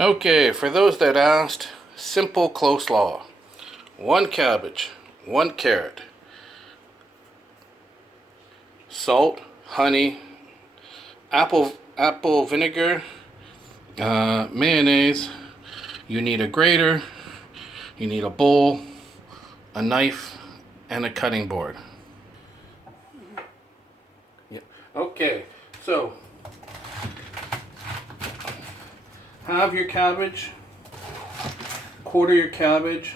Okay, for those that asked, simple coleslaw. 1 cabbage, 1 carrot, salt, honey, apple vinegar, mayonnaise. You need a grater, you need a bowl, a knife, and a cutting board. Yeah. Okay, so have your cabbage, quarter your cabbage,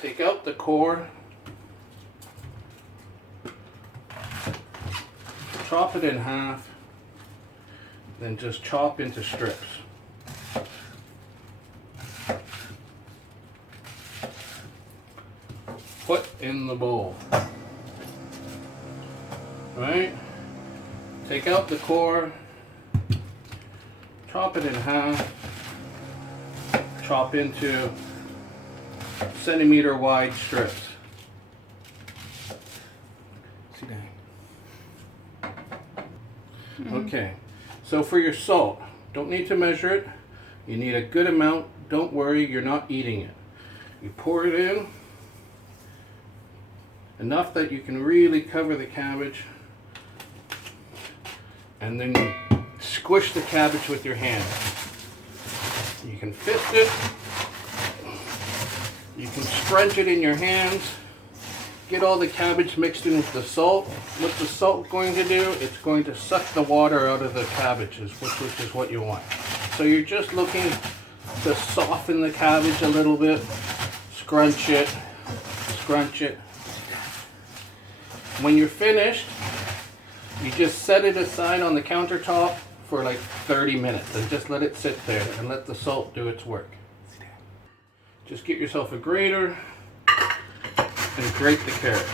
take out the core, chop it in half, then just chop into strips. Put in the bowl. Right? Take out the core, chop it in half, chop into centimeter wide strips. See that? Okay, so for your salt, don't need to measure it. You need a good amount. Don't worry, you're not eating it. You pour it in, enough that you can really cover the cabbage, and then you squish the cabbage with your hand. You can fist it, you can scrunch it in your hands, get all the cabbage mixed in with the salt. What the salt going to do, it's going to suck the water out of the cabbages, which is what you want. So you're just looking to soften the cabbage a little bit, scrunch it. When you're finished, you just set it aside on the countertop for like 30 minutes and just let it sit there and let the salt do its work. Just get yourself a grater and grate the carrot.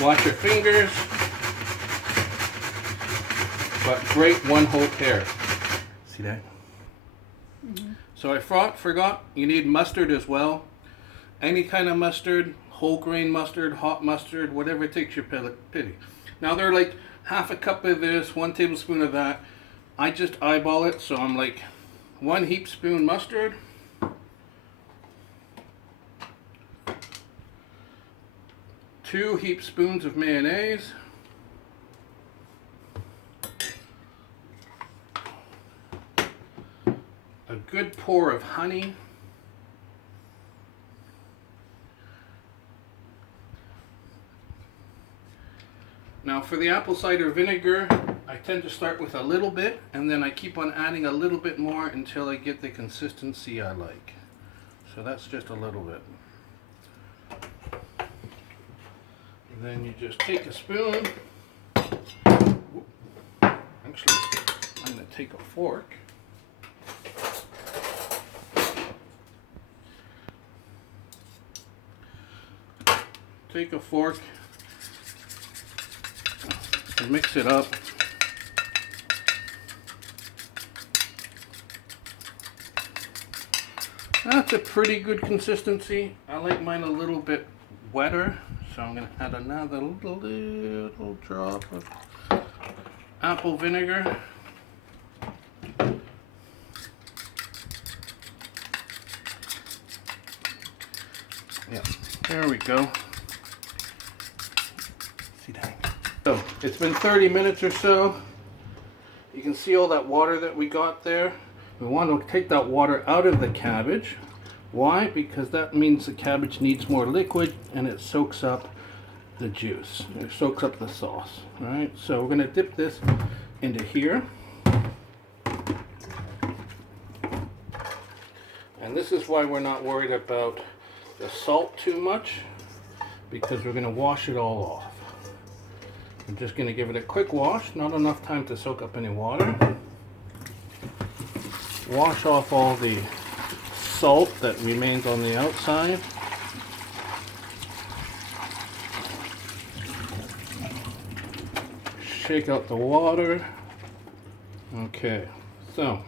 Wash your fingers, but grate 1 whole carrot. See that? Mm-hmm. So I forgot, you need mustard as well. Any kind of mustard, whole grain mustard, hot mustard, whatever takes your pity. Now they're like half a cup of this, 1 tablespoon of that. I just eyeball it, so I'm like 1 heap spoon mustard, 2 heap spoons of mayonnaise, a good pour of honey, now for the apple cider vinegar, I tend to start with a little bit and then I keep on adding a little bit more until I get the consistency I like. So that's just a little bit. And then you just take a spoon. Actually, I'm going to take a fork. Take a fork and mix it up. That's a pretty good consistency. I like mine a little bit wetter, so I'm going to add another little drop of apple vinegar. Yeah, there we go. See that? So it's been 30 minutes or so. You can see all that water that we got there. We want to take that water out of the cabbage. Why? Because that means the cabbage needs more liquid and it soaks up the juice. It soaks up the sauce. Alright, so we're going to dip this into here. And this is why we're not worried about the salt too much, because we're going to wash it all off. I'm just going to give it a quick wash, not enough time to soak up any water. Wash off all the salt that remains on the outside. Shake out the water. Okay, so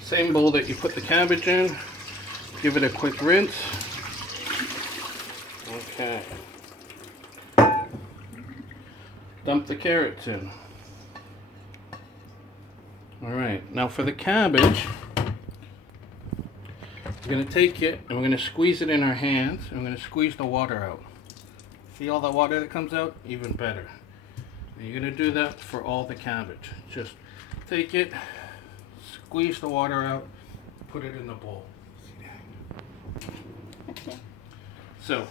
same bowl that you put the cabbage in, give it a quick rinse. Okay. dump the carrots in. Alright, now for the cabbage, we're going to take it and we're going to squeeze it in our hands and we're going to squeeze the water out. See all the water that comes out? Even better. And you're going to do that for all the cabbage. Just take it, squeeze the water out, put it in the bowl. Okay. So,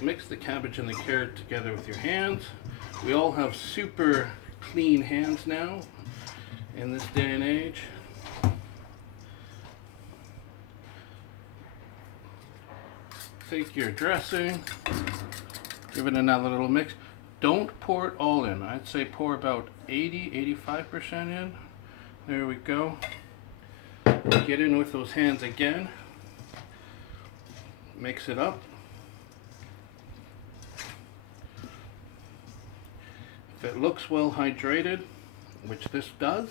mix the cabbage and the carrot together with your hands. We all have super clean hands now in this day and age. Take your dressing, give it another little mix. Don't pour it all in. I'd say pour about 80-85% in. There we go. Get in with those hands again. Mix it up. If it looks well hydrated, which this does,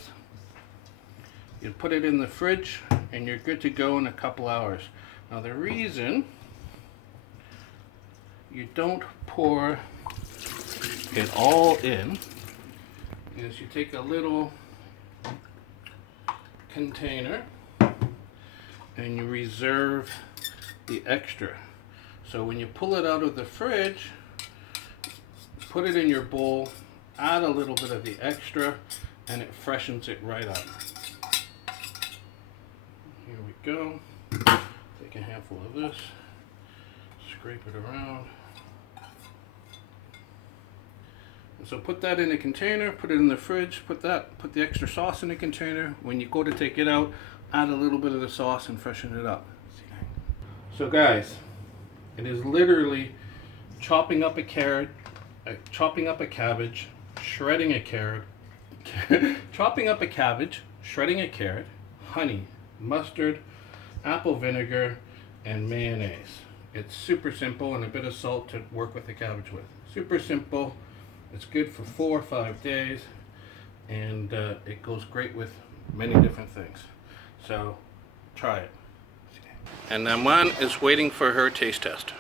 you put it in the fridge and you're good to go in a couple hours. Now the reason you don't pour it all in is you take a little container and you reserve the extra. So when you pull it out of the fridge, put it in your bowl, add a little bit of the extra, and it freshens it right up. Here we go. Take a handful of this, scrape it around. And so put that in a container, put it in the fridge, put the extra sauce in a container. When you go to take it out, add a little bit of the sauce and freshen it up. So guys, it is literally chopping up a carrot, chopping up a cabbage, shredding a carrot, chopping up a cabbage, shredding a carrot, honey, mustard, apple vinegar, and mayonnaise. It's super simple, and a bit of salt to work with the cabbage with. Super simple. It's good for 4 or 5 days, and it goes great with many different things. So try it. And Naman is waiting for her taste test.